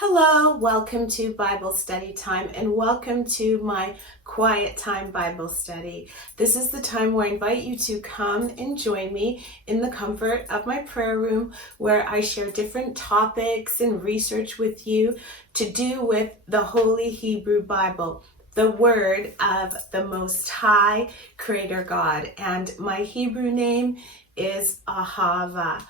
Hello, welcome to Bible study time and welcome to my quiet time Bible study. This is the time where I invite you to come and join me in the comfort of my prayer room where I share different topics and research with you to do with the Holy Hebrew Bible, the word of the Most High Creator God. And my Hebrew name is Ahava.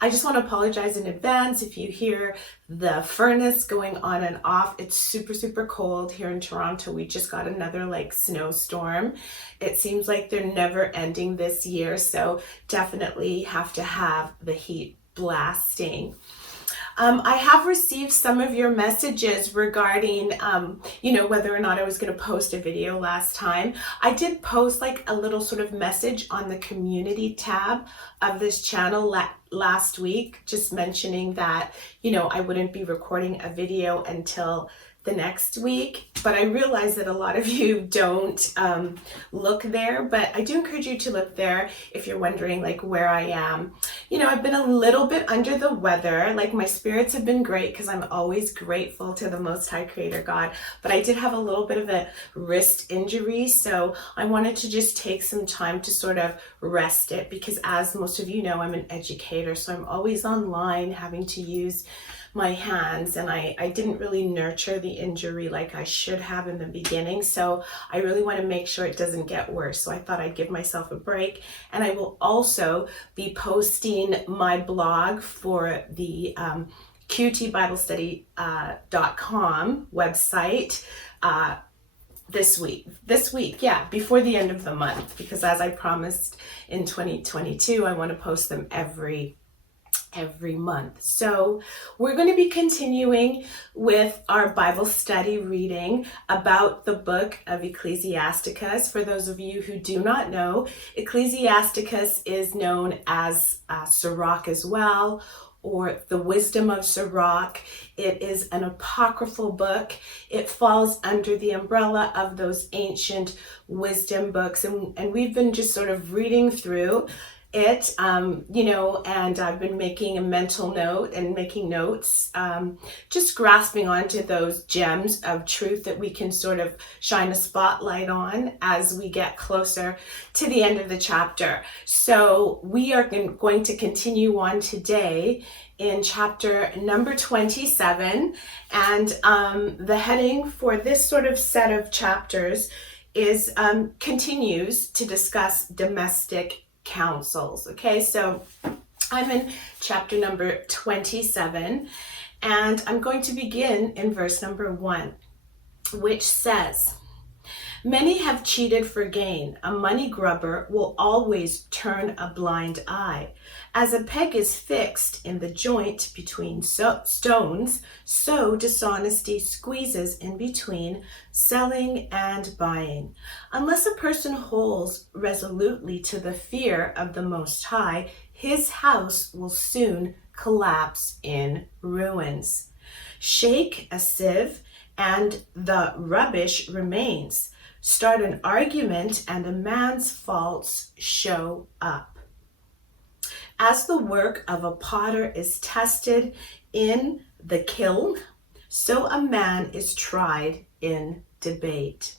I just want to apologize in advance if you hear the furnace going on and off. It's super cold here in Toronto. We just got another snowstorm. It seems like they're never ending this year, so definitely have to have the heat blasting. I have received some of your messages regarding, whether or not I was going to post a video last time. I did post a little sort of message on the community tab of this channel last week, just mentioning that, I wouldn't be recording a video until the next week, but I realize that a lot of you don't look there, but I do encourage you to look there if you're wondering where I am. I've been a little bit under the weather. My spirits have been great because I'm always grateful to the Most High Creator God, but I did have a little bit of a wrist injury, so I wanted to just take some time to sort of rest it because, as most of you know, I'm an educator, so I'm always online having to use my hands, and I didn't really nurture the injury like I should have in the beginning, so I really want to make sure it doesn't get worse. So I thought I'd give myself a break, and I will also be posting my blog for the qtbiblestudy.com website this week, before the end of the month, because as I promised in 2022, I want to post them every month. So we're going to be continuing with our Bible study reading about the book of Ecclesiasticus. For those of you who do not know, Ecclesiasticus is known as Sirach as well, or the wisdom of Sirach. It is an apocryphal book. It falls under the umbrella of those ancient wisdom books, and we've been just sort of reading through it, and I've been making a mental note and making notes, just grasping onto those gems of truth that we can sort of shine a spotlight on as we get closer to the end of the chapter. So we are going to continue on today in chapter number 27, and the heading for this sort of set of chapters is continues to discuss domestic counsels. Okay, so I'm in chapter number 27, and I'm going to begin in verse number 1, which says, "Many have cheated for gain. A money grubber will always turn a blind eye. As a peg is fixed in the joint between stones, so dishonesty squeezes in between selling and buying. Unless a person holds resolutely to the fear of the Most High, his house will soon collapse in ruins. Shake a sieve, and the rubbish remains. Start an argument, and a man's faults show up. As the work of a potter is tested in the kiln, so a man is tried in debate.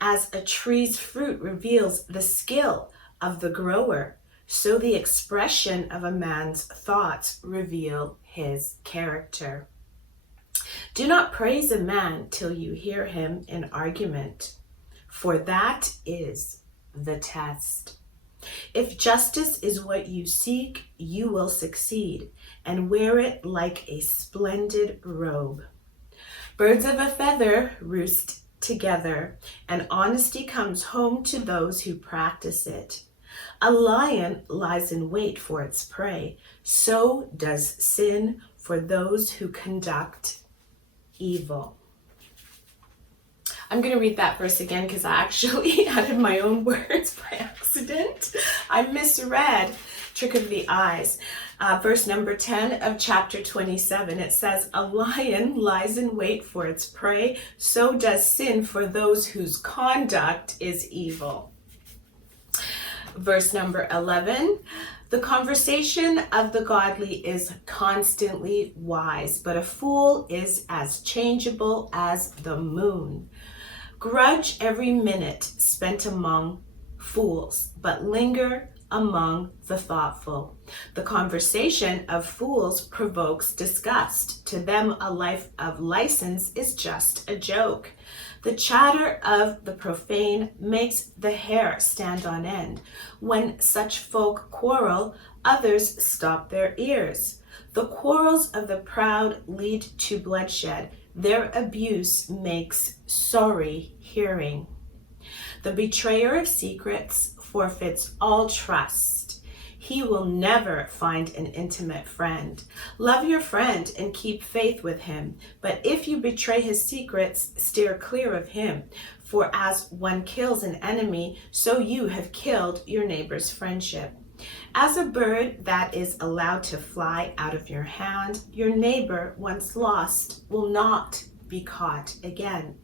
As a tree's fruit reveals the skill of the grower, so the expression of a man's thoughts reveal his character. Do not praise a man till you hear him in argument, for that is the test. If justice is what you seek, you will succeed and wear it like a splendid robe. Birds of a feather roost together, and honesty comes home to those who practice it. A lion lies in wait for its prey, so does sin for those who conduct evil." I'm going to read that verse again because I actually added my own words by accident. I misread Trick of the Eyes. Verse number 10 of chapter 27, it says, "A lion lies in wait for its prey, so does sin for those whose conduct is evil." Verse number 11, the conversation of the godly is constantly wise, but a fool is as changeable as the moon. Grudge every minute spent among fools, but linger among the thoughtful. The conversation of fools provokes disgust. To them, a life of license is just a joke. The chatter of the profane makes the hair stand on end. When such folk quarrel, others stop their ears. The quarrels of the proud lead to bloodshed. Their abuse makes sorry hearing. The betrayer of secrets forfeits all trust. He will never find an intimate friend. Love your friend and keep faith with him. But if you betray his secrets, steer clear of him. For as one kills an enemy, so you have killed your neighbor's friendship. As a bird that is allowed to fly out of your hand, your neighbor, once lost, will not be caught again.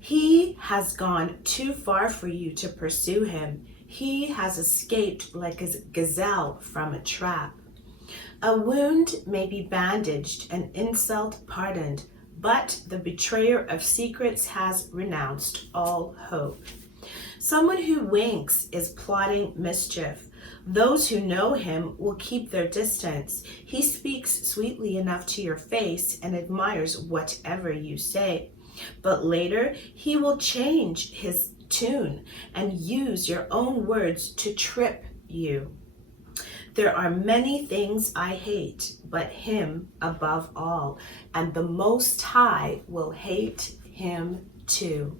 He has gone too far for you to pursue him. He has escaped like a gazelle from a trap. A wound may be bandaged, an insult pardoned, but the betrayer of secrets has renounced all hope. Someone who winks is plotting mischief. Those who know him will keep their distance. He speaks sweetly enough to your face and admires whatever you say. But later he will change his tune and use your own words to trip you. There are many things I hate, but him above all, and the Most High will hate him too.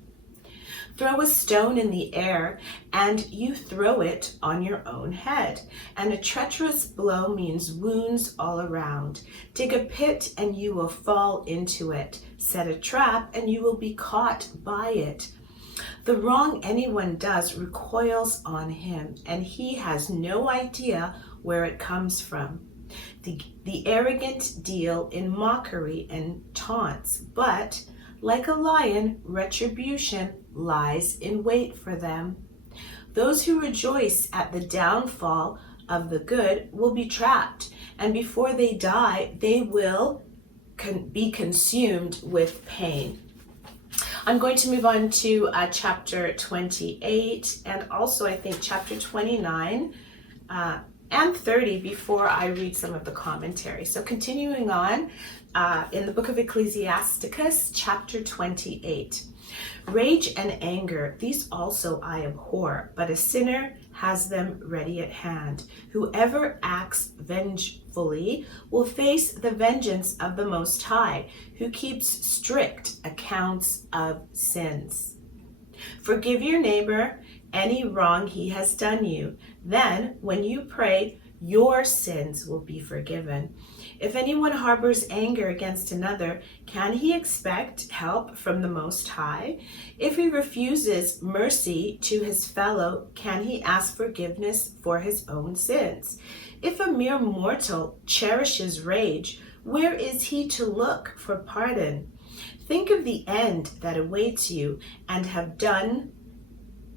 Throw a stone in the air, and you throw it on your own head. And a treacherous blow means wounds all around. Dig a pit, and you will fall into it. Set a trap, and you will be caught by it. The wrong anyone does recoils on him, and he has no idea where it comes from. The arrogant deal in mockery and taunts, but like a lion, retribution lies in wait for them. Those who rejoice at the downfall of the good will be trapped, and before they die, they will be consumed with pain. I'm going to move on to chapter 28 and also I think chapter 29 and 30 before I read some of the commentary. So continuing on in the book of Ecclesiasticus chapter 28. Rage and anger, these also I abhor, but a sinner has them ready at hand. Whoever acts vengefully will face the vengeance of the Most High, who keeps strict accounts of sins. Forgive your neighbor any wrong he has done you. Then, when you pray, your sins will be forgiven. If anyone harbors anger against another, can he expect help from the Most High? If he refuses mercy to his fellow, can he ask forgiveness for his own sins? If a mere mortal cherishes rage, where is he to look for pardon? Think of the end that awaits you and have done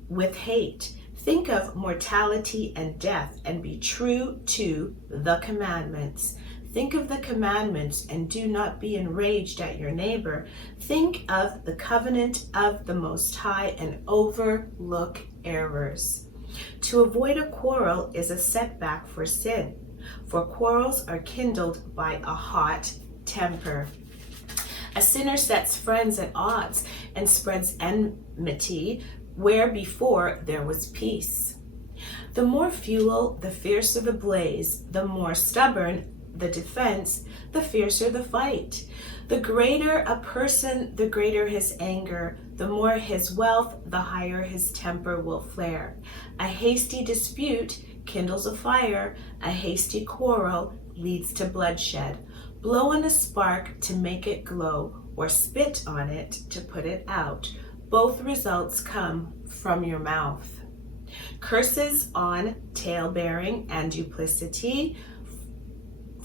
with hate. Think of mortality and death and be true to the commandments. Think of the commandments and do not be enraged at your neighbor. Think of the covenant of the Most High and overlook errors. To avoid a quarrel is a setback for sin, for quarrels are kindled by a hot temper. A sinner sets friends at odds and spreads enmity where before there was peace. The more fuel, the fiercer the blaze, the more stubborn the defense, the fiercer the fight. The greater a person, the greater his anger. The more his wealth, the higher his temper will flare. A hasty dispute kindles a fire. A hasty quarrel leads to bloodshed. Blow on a spark to make it glow, or spit on it to put it out. Both results come from your mouth. Curses on tale-bearing and duplicity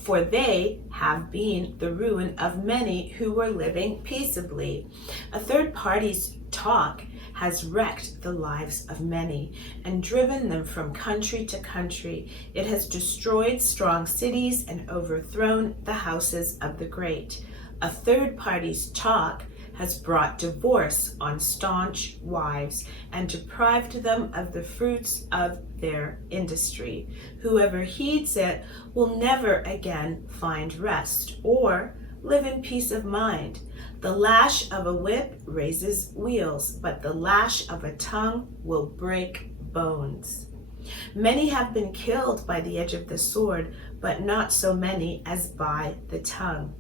for they have been the ruin of many who were living peaceably. A third party's talk has wrecked the lives of many and driven them from country to country. It has destroyed strong cities and overthrown the houses of the great. A third party's talk has brought divorce on staunch wives and deprived them of the fruits of their industry. Whoever heeds it will never again find rest or live in peace of mind. The lash of a whip raises wheels, but the lash of a tongue will break bones. Many have been killed by the edge of the sword, but not so many as by the tongue.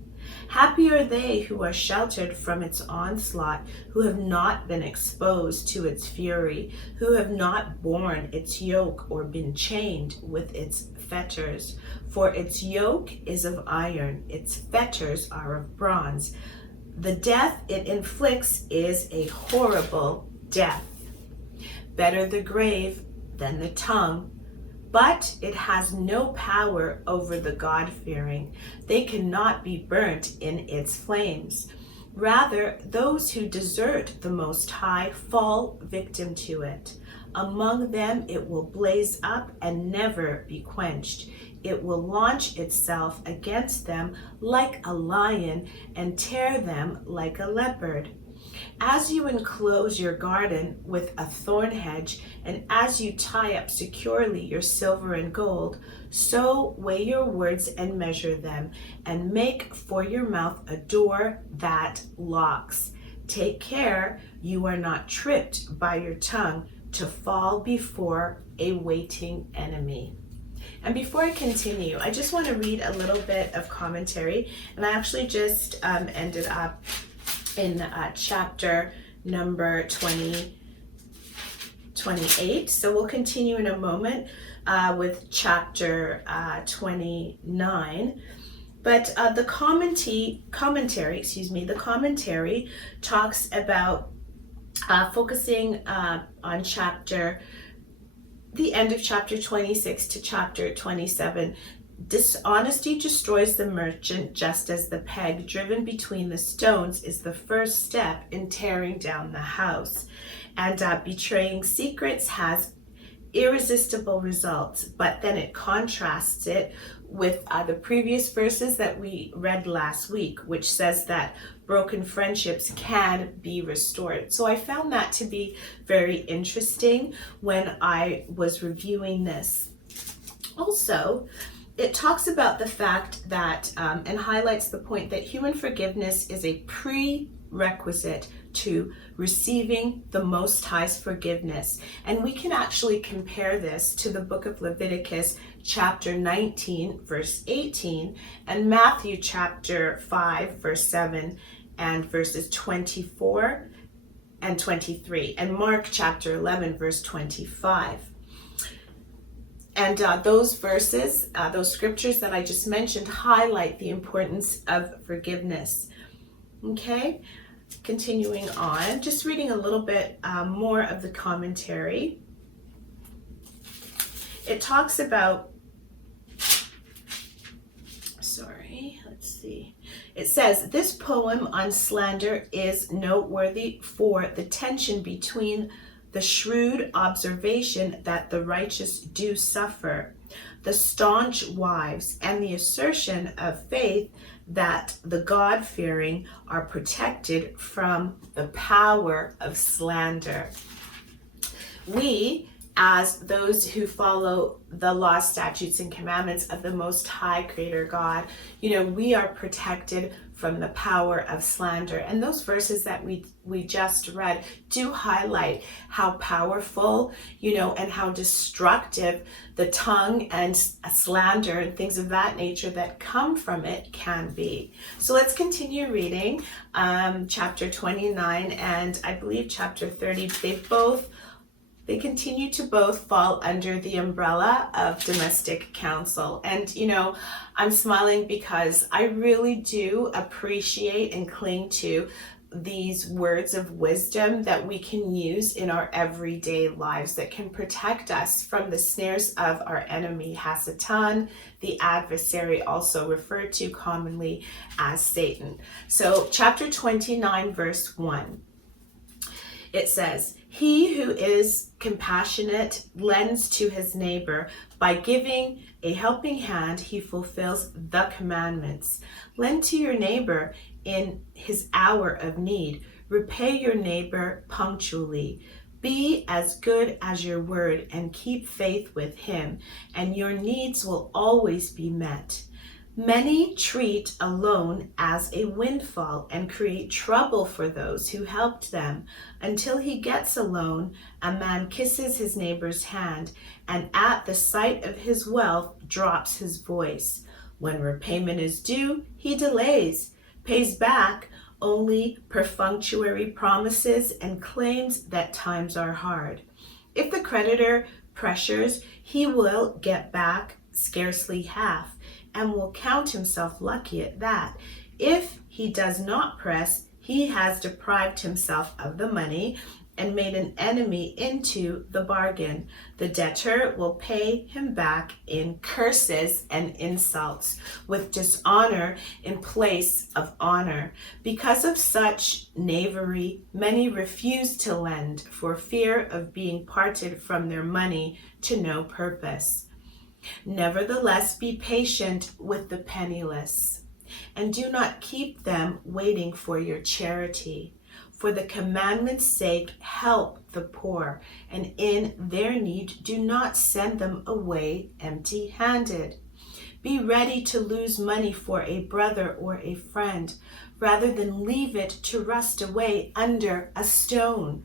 Happy are they who are sheltered from its onslaught, who have not been exposed to its fury, who have not borne its yoke or been chained with its fetters. For its yoke is of iron, its fetters are of bronze. The death it inflicts is a horrible death. Better the grave than the tongue, but it has no power over the God-fearing. They cannot be burnt in its flames. Rather, those who desert the Most High fall victim to it. Among them it will blaze up and never be quenched. It will launch itself against them like a lion and tear them like a leopard. As you enclose your garden with a thorn hedge, and as you tie up securely your silver and gold, so weigh your words and measure them, and make for your mouth a door that locks. Take care you are not tripped by your tongue to fall before a waiting enemy. And before I continue, I just want to read a little bit of commentary, and I actually just ended up in chapter number 28. So we'll continue in a moment with chapter 29. But the commentary talks about focusing on the end of chapter 26 to chapter 27. Dishonesty destroys the merchant just as the peg driven between the stones is the first step in tearing down the house. And betraying secrets has irresistible results, but then it contrasts it with the previous verses that we read last week, which says that broken friendships can be restored. So I found that to be very interesting when I was reviewing this. Also, it talks about the fact that, and highlights the point that human forgiveness is a prerequisite to receiving the Most High's forgiveness. And we can actually compare this to the book of Leviticus chapter 19, verse 18, and Matthew chapter 5, verse 7, and verses 24 and 23, and Mark chapter 11, verse 25. And those verses, those scriptures that I just mentioned, highlight the importance of forgiveness. Okay, continuing on, just reading a little bit more of the commentary. It talks about, it says, this poem on slander is noteworthy for the tension between the shrewd observation that the righteous do suffer, the staunch wives, and the assertion of faith that the God-fearing are protected from the power of slander. We, as those who follow the law, statutes, and commandments of the Most High Creator God, we are protected from the power of slander. And those verses that we just read do highlight how powerful, and how destructive the tongue and slander and things of that nature that come from it can be. So let's continue reading chapter 29 and I believe chapter 30. They continue to both fall under the umbrella of domestic counsel. And, I'm smiling because I really do appreciate and cling to these words of wisdom that we can use in our everyday lives that can protect us from the snares of our enemy, Hasatan, the adversary, also referred to commonly as Satan. So chapter 29, verse 1. It says, "He who is compassionate lends to his neighbor. By giving a helping hand, he fulfills the commandments. Lend to your neighbor in his hour of need. Repay your neighbor punctually. Be as good as your word and keep faith with him, and your needs will always be met. Many treat a loan as a windfall and create trouble for those who helped them. Until he gets a loan, a man kisses his neighbor's hand, and at the sight of his wealth drops his voice. When repayment is due, he delays, pays back only perfunctory promises and claims that times are hard. If the creditor pressures, he will get back scarcely half, and will count himself lucky at that. If he does not press, he has deprived himself of the money and made an enemy into the bargain. The debtor will pay him back in curses and insults, with dishonor in place of honor. Because of such knavery, many refuse to lend for fear of being parted from their money to no purpose. Nevertheless, be patient with the penniless, and do not keep them waiting for your charity. For the commandment's sake, help the poor, and in their need do not send them away empty-handed. Be ready to lose money for a brother or a friend, rather than leave it to rust away under a stone.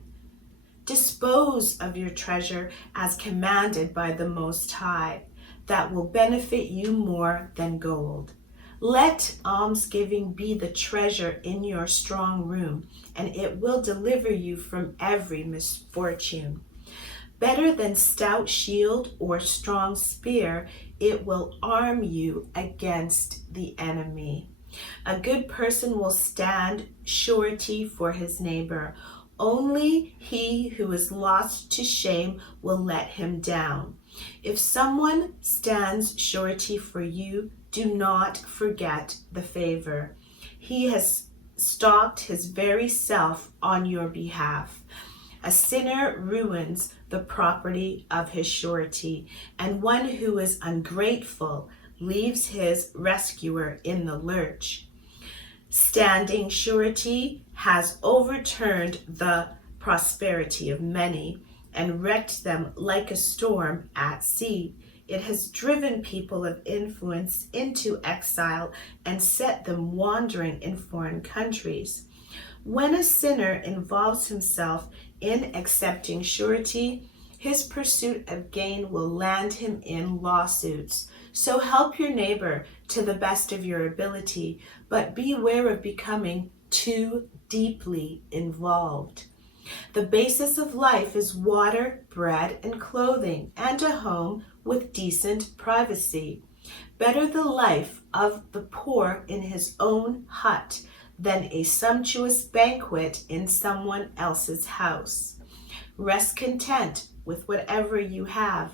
Dispose of your treasure as commanded by the Most High. That will benefit you more than gold. Let almsgiving be the treasure in your strong room, and it will deliver you from every misfortune. Better than stout shield or strong spear, it will arm you against the enemy. A good person will stand surety for his neighbor. Only he who is lost to shame will let him down. If someone stands surety for you, do not forget the favor. He has stalked his very self on your behalf. A sinner ruins the property of his surety, and one who is ungrateful leaves his rescuer in the lurch. Standing surety has overturned the prosperity of many and wrecked them like a storm at sea. It has driven people of influence into exile and set them wandering in foreign countries. When a sinner involves himself in accepting surety, his pursuit of gain will land him in lawsuits. So help your neighbor to the best of your ability, but beware of becoming too deeply involved. The basis of life is water, bread, and clothing, and a home with decent privacy. Better the life of the poor in his own hut than a sumptuous banquet in someone else's house. Rest content with whatever you have,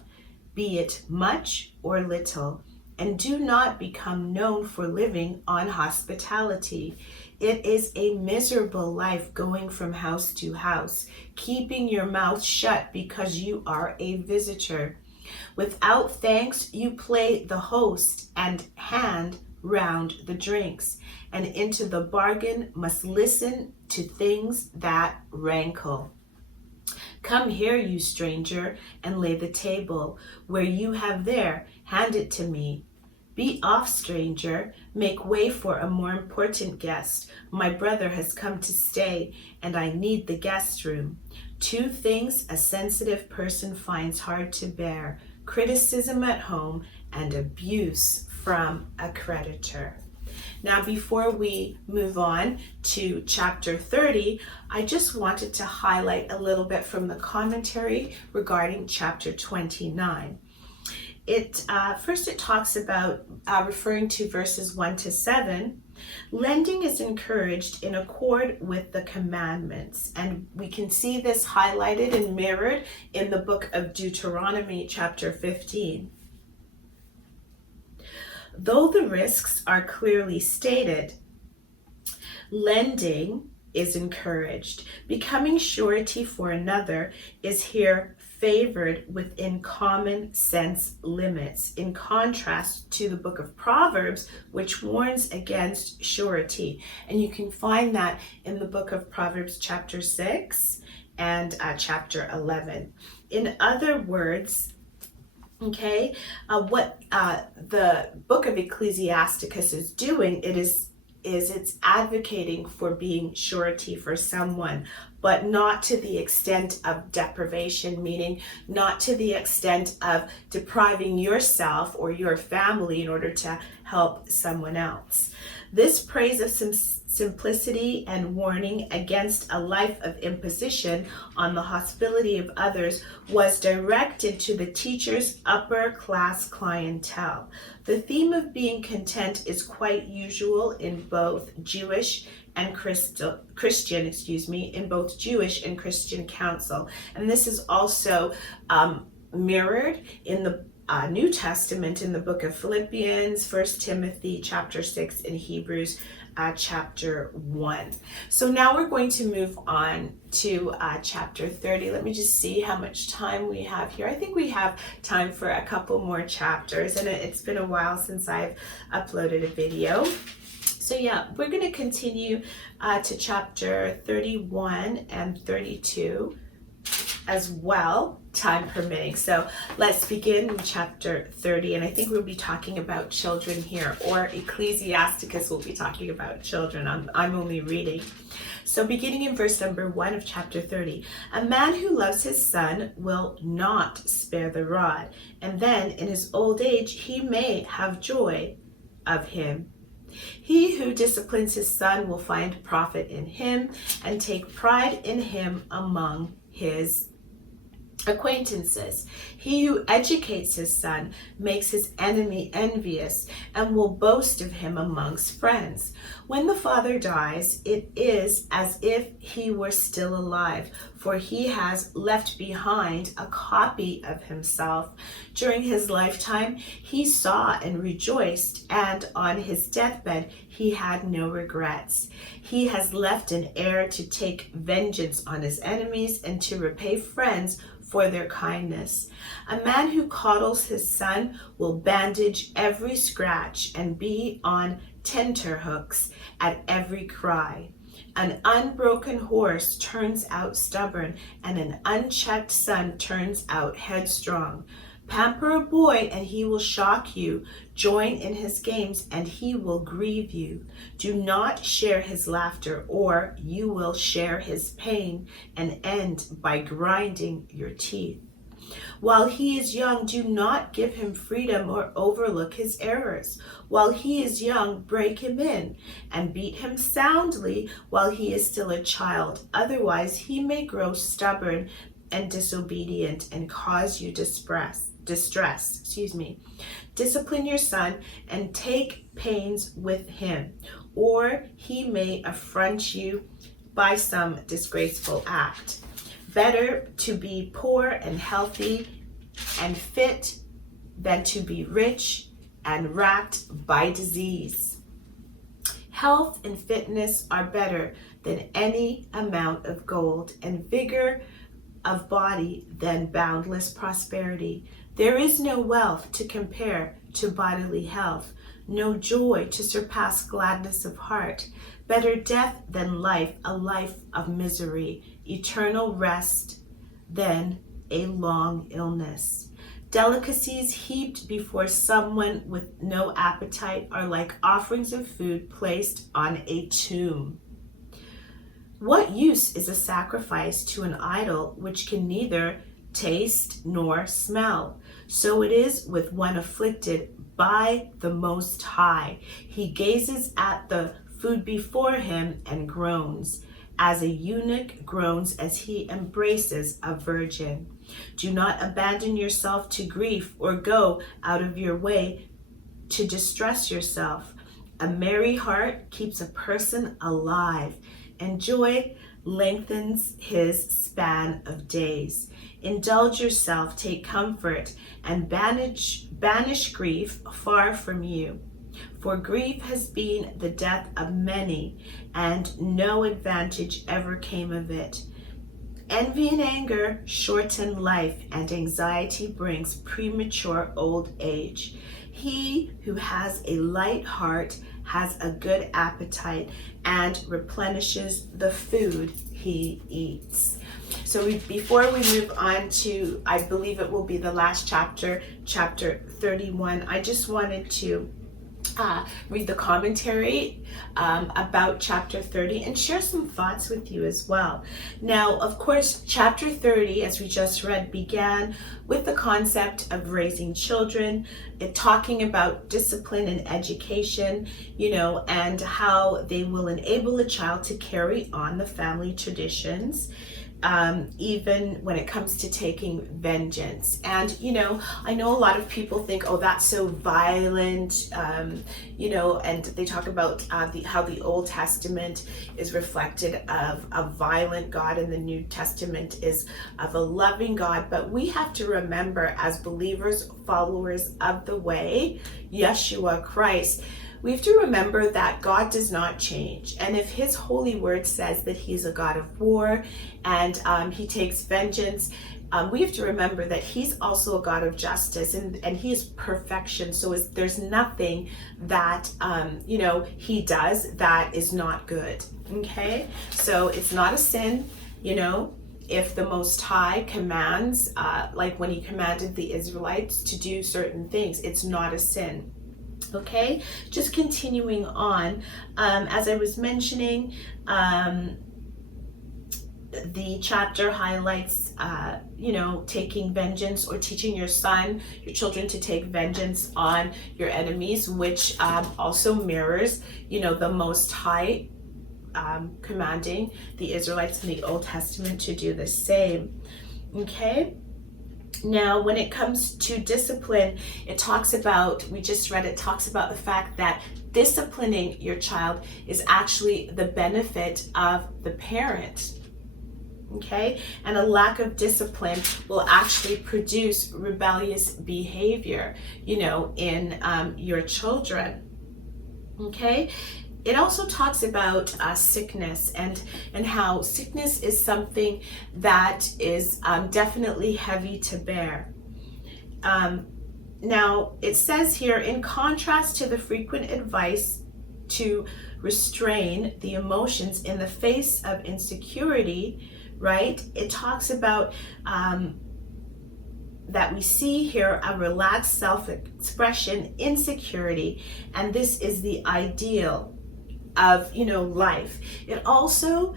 be it much or little, and do not become known for living on hospitality. It is a miserable life going from house to house, keeping your mouth shut because you are a visitor. Without thanks, you play the host and hand round the drinks, and into the bargain must listen to things that rankle. Come here, you stranger, and lay the table. Where you have there, hand it to me. Be off, stranger. Make way for a more important guest. My brother has come to stay, and I need the guest room. Two things a sensitive person finds hard to bear: criticism at home and abuse from a creditor. Now, before we move on to chapter 30, I just wanted to highlight a little bit from the commentary regarding chapter 29. First it talks about, referring to verses 1 to 7, lending is encouraged in accord with the commandments. And we can see this highlighted and mirrored in the book of Deuteronomy, chapter 15. Though the risks are clearly stated, lending is encouraged. Becoming surety for another is here favored within common sense limits, in contrast to the book of Proverbs, which warns against surety. And you can find that in the book of Proverbs chapter 6 and chapter 11. In other words, what the book of Ecclesiasticus is doing, it's advocating for being surety for someone, but not to the extent of deprivation, meaning not to the extent of depriving yourself or your family in order to help someone else. This praise of simplicity and warning against a life of imposition on the hospitality of others was directed to the teacher's upper class clientele. The theme of being content is quite usual in both Jewish and Christian, in both Jewish and Christian counsel. And this is also mirrored in the New Testament in the book of Philippians, 1 Timothy chapter 6, and Hebrews chapter 1. So now we're going to move on to chapter 30. Let me just see how much time we have here. I think we have time for a couple more chapters, and it's been a while since I've uploaded a video. So yeah, we're going to continue to chapter 31 and 32 as well, time permitting. So let's begin in chapter 30, and I think we'll be talking about children here, or Ecclesiasticus will be talking about children. I'm only reading. So beginning in verse number 1 of chapter 30, a man who loves his son will not spare the rod, and then in his old age he may have joy of him. He who disciplines his son will find profit in him and take pride in him among his acquaintances. He who educates his son makes his enemy envious and will boast of him amongst friends. When the father dies, it is as if he were still alive, for he has left behind a copy of himself. During his lifetime, he saw and rejoiced, and on his deathbed, he had no regrets. He has left an heir to take vengeance on his enemies and to repay friends for their kindness. A man who coddles his son will bandage every scratch and be on tenterhooks at every cry. An unbroken horse turns out stubborn, and an unchecked son turns out headstrong. Pamper a boy and he will shock you. Join in his games and he will grieve you. Do not share his laughter, or you will share his pain and end by grinding your teeth. While he is young, do not give him freedom or overlook his errors. While he is young, break him in and beat him soundly while he is still a child. Otherwise, he may grow stubborn and disobedient and cause you distress. Discipline your son and take pains with him, or he may affront you by some disgraceful act. Better to be poor and healthy and fit than to be rich and racked by disease. Health and fitness are better than any amount of gold, and vigor of body than boundless prosperity. There is no wealth to compare to bodily health, no joy to surpass gladness of heart. Better death than life, a life of misery, eternal rest than a long illness. Delicacies heaped before someone with no appetite are like offerings of food placed on a tomb. What use is a sacrifice to an idol which can neither taste nor smell? So it is with one afflicted by the Most High. He gazes at the food before him and groans. as a eunuch groans as he embraces a virgin. Do not abandon yourself to grief or go out of your way to distress yourself. A merry heart keeps a person alive, and joy lengthens his span of days. Indulge yourself, take comfort, and banish grief far from you. For grief has been the death of many, and no advantage ever came of it. Envy and anger shorten life, and anxiety brings premature old age. He who has a light heart has a good appetite and replenishes the food he eats. So before we move on to, I believe it will be the last chapter, chapter 31, I just wanted to read the commentary about chapter 30 and share some thoughts with you as well. Now, of course, chapter 30, as we just read, began with the concept of raising children, talking about discipline and education, and how they will enable a child to carry on the family traditions. Even when it comes to taking vengeance. And, I know a lot of people think, oh, that's so violent, and they talk about how the Old Testament is reflected of a violent God and the New Testament is of a loving God. But we have to remember, as believers, followers of the way, Yeshua Christ, we have to remember that God does not change. And if his holy word says that he's a God of war and he takes vengeance, we have to remember that he's also a God of justice, and he is perfection. So there's nothing that, he does that is not good. Okay? So it's not a sin, if the Most High commands, like when he commanded the Israelites to do certain things, it's not a sin. Okay, just continuing on, as I was mentioning, the chapter highlights, taking vengeance or teaching your children to take vengeance on your enemies, which also mirrors, the Most High commanding the Israelites in the Old Testament to do the same. Okay. Now, when it comes to discipline, talks about the fact that disciplining your child is actually the benefit of the parent. Okay? And a lack of discipline will actually produce rebellious behavior, in your children. Okay? It also talks about sickness and how sickness is something that is definitely heavy to bear. Now, it says here, in contrast to the frequent advice to restrain the emotions in the face of insecurity, right? It talks about that we see here a relaxed self-expression in security, and this is the ideal of life. It also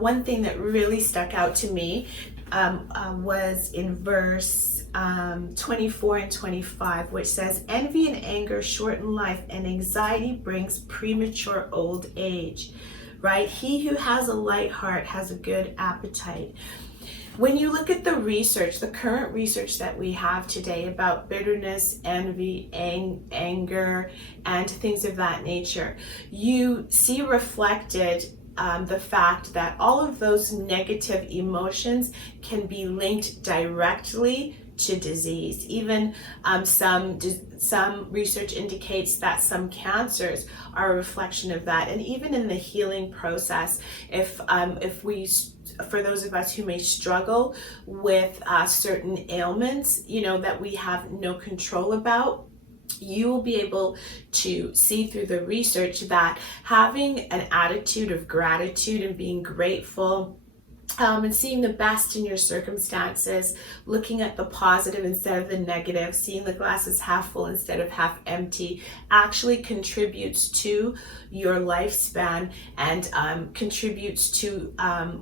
one thing that really stuck out to me was in verse 24 and 25, which says, envy and anger shorten life, and anxiety brings premature old age. Right? He who has a light heart has a good appetite. When you look at the research, the current research that we have today about bitterness, envy, anger, and things of that nature, you see reflected the fact that all of those negative emotions can be linked directly to disease. Even some research indicates that some cancers are a reflection of that. And even in the healing process, if we, for those of us who may struggle with certain ailments, that we have no control about, you will be able to see through the research that having an attitude of gratitude and being grateful, and seeing the best in your circumstances, looking at the positive instead of the negative, seeing the glasses half full instead of half empty, actually contributes to your lifespan and contributes to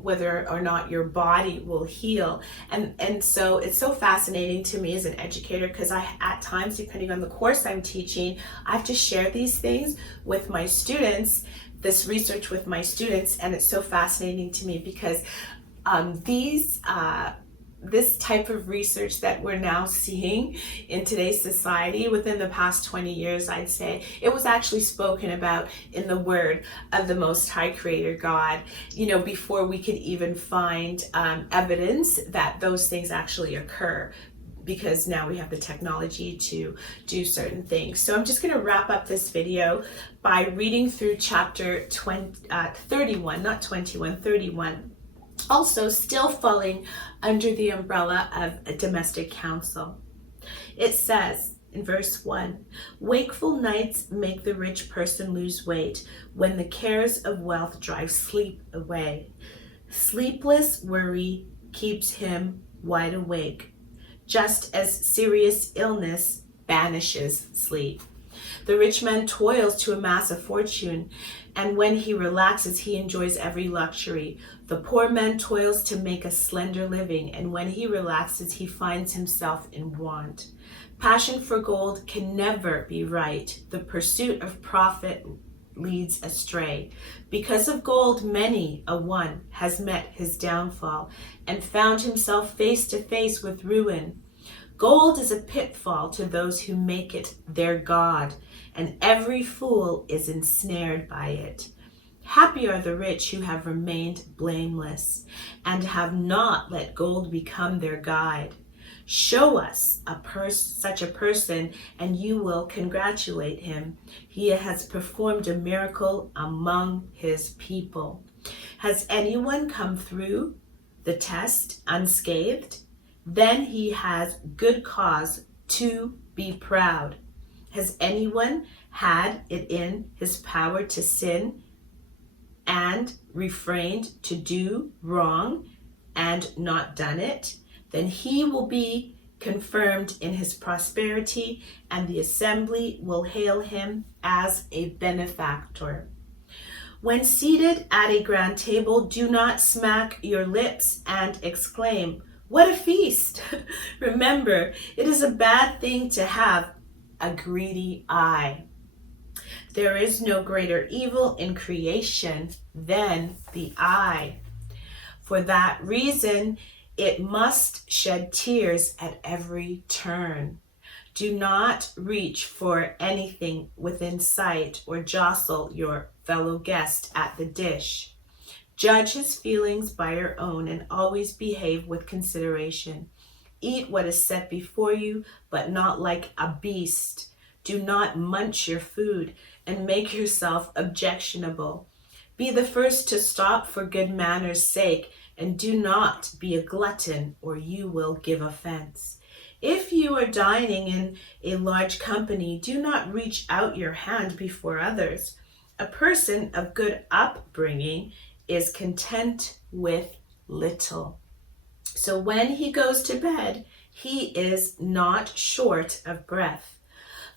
whether or not your body will heal. And so it's so fascinating to me as an educator, because at times, depending on the course I'm teaching, I have to share these things with my students this research with my students, and it's so fascinating to me because this type of research that we're now seeing in today's society within the past 20 years, I'd say, it was actually spoken about in the word of the Most High Creator God, before we could even find evidence that those things actually occur, because now we have the technology to do certain things. So I'm just going to wrap up this video by reading through chapter 31, not 21, 31. Also still falling under the umbrella of a domestic council. It says in verse 1, wakeful nights make the rich person lose weight when the cares of wealth drive sleep away. Sleepless worry keeps him wide awake, just as serious illness banishes sleep. The rich man toils to amass a fortune, and when he relaxes, he enjoys every luxury. The poor man toils to make a slender living, and when he relaxes, he finds himself in want. Passion for gold can never be right. The pursuit of profit leads astray. Because of gold, many a one has met his downfall and found himself face to face with ruin. Gold is a pitfall to those who make it their god, and every fool is ensnared by it. Happy are the rich who have remained blameless and have not let gold become their guide. Show us such a person, and you will congratulate him. He has performed a miracle among his people. Has anyone come through the test unscathed? Then he has good cause to be proud. Has anyone had it in his power to sin and refrained to do wrong and not done it? Then he will be confirmed in his prosperity, and the assembly will hail him as a benefactor. When seated at a grand table, do not smack your lips and exclaim, "What a feast!" Remember, it is a bad thing to have a greedy eye. There is no greater evil in creation than the eye. For that reason, it must shed tears at every turn. Do not reach for anything within sight or jostle your fellow guest at the dish. Judge his feelings by your own and always behave with consideration. Eat what is set before you, but not like a beast. Do not munch your food and make yourself objectionable. Be the first to stop for good manners' sake, and do not be a glutton, or you will give offense. If you are dining in a large company, do not reach out your hand before others. A person of good upbringing is content with little. So when he goes to bed, he is not short of breath.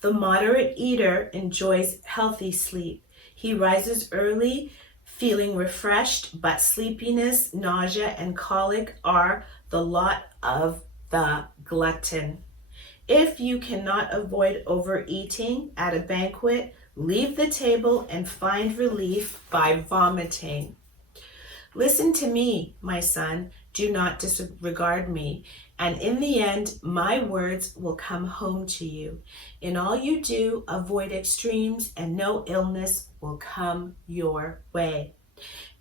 The moderate eater enjoys healthy sleep. He rises early, feeling refreshed, but sleepiness, nausea, and colic are the lot of the glutton. If you cannot avoid overeating at a banquet, leave the table and find relief by vomiting. Listen to me, my son, do not disregard me, and in the end, my words will come home to you. In all you do, avoid extremes, and no illness will come your way.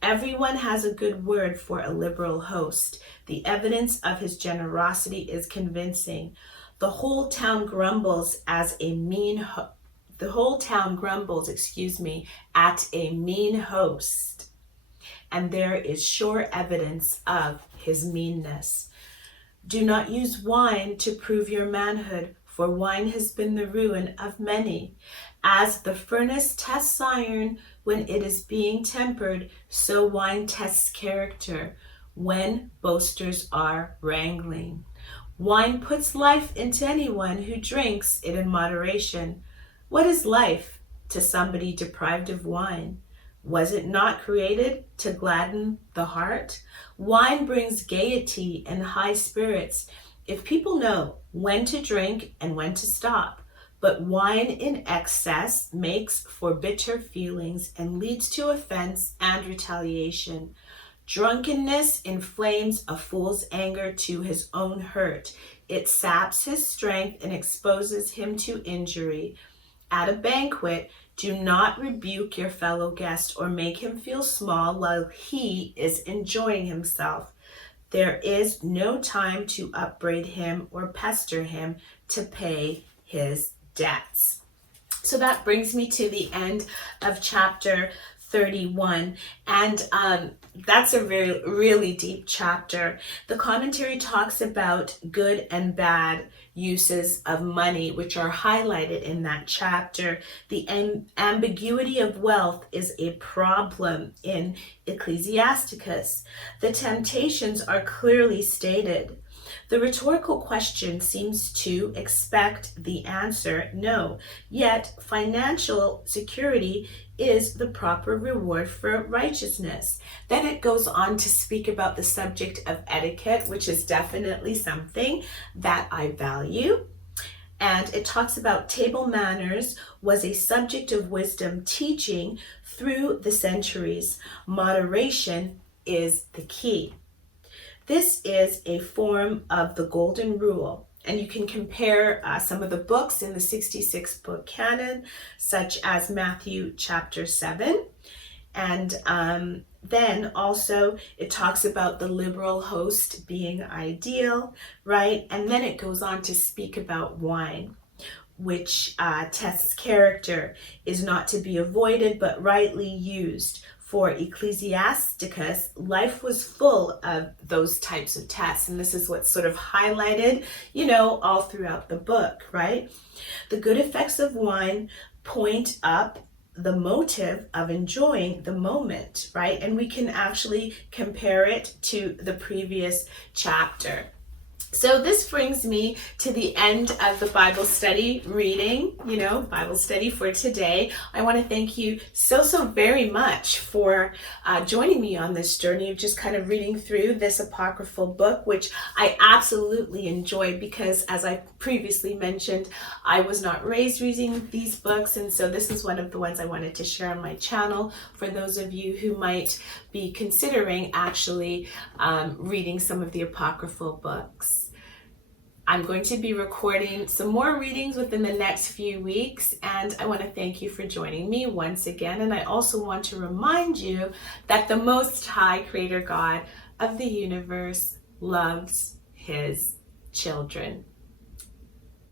Everyone has a good word for a liberal host. The evidence of his generosity is convincing. The whole town grumbles at a mean host, and there is sure evidence of his meanness. Do not use wine to prove your manhood, for wine has been the ruin of many. As the furnace tests iron when it is being tempered, so wine tests character when boasters are wrangling. Wine puts life into anyone who drinks it in moderation. What is life to somebody deprived of wine? Was it not created to gladden the heart? Wine brings gaiety and high spirits. If people know when to drink and when to stop, but wine in excess makes for bitter feelings and leads to offense and retaliation. Drunkenness inflames a fool's anger to his own hurt. It saps his strength and exposes him to injury. At a banquet, do not rebuke your fellow guest or make him feel small while he is enjoying himself. There is no time to upbraid him or pester him to pay his debts. So that brings me to the end of chapter 31, and that's a really deep chapter. The commentary talks about good and bad uses of money, which are highlighted in that chapter. The ambiguity of wealth is a problem in Ecclesiasticus. The temptations are clearly stated. The rhetorical question seems to expect the answer no, yet financial security is the proper reward for righteousness. Then it goes on to speak about the subject of etiquette, which is definitely something that I value. And it talks about table manners was a subject of wisdom teaching through the centuries. Moderation is the key. This is a form of the golden rule, and you can compare some of the books in the 66 book canon, such as Matthew chapter 7. And then also it talks about the liberal host being ideal, right? And then it goes on to speak about wine, which tests character, is not to be avoided but rightly used. For Ecclesiasticus, life was full of those types of tests, and this is what's sort of highlighted, all throughout the book, right? The good effects of wine point up the motive of enjoying the moment, right? And we can actually compare it to the previous chapter. So this brings me to the end of the Bible study reading, Bible study for today. I want to thank you so very much for joining me on this journey of just kind of reading through this apocryphal book, which I absolutely enjoy because, as I previously mentioned, I was not raised reading these books, and so this is one of the ones I wanted to share on my channel for those of you who might be considering actually reading some of the apocryphal books. I'm going to be recording some more readings within the next few weeks, and I want to thank you for joining me once again. And I also want to remind you that the Most High Creator God of the universe loves his children.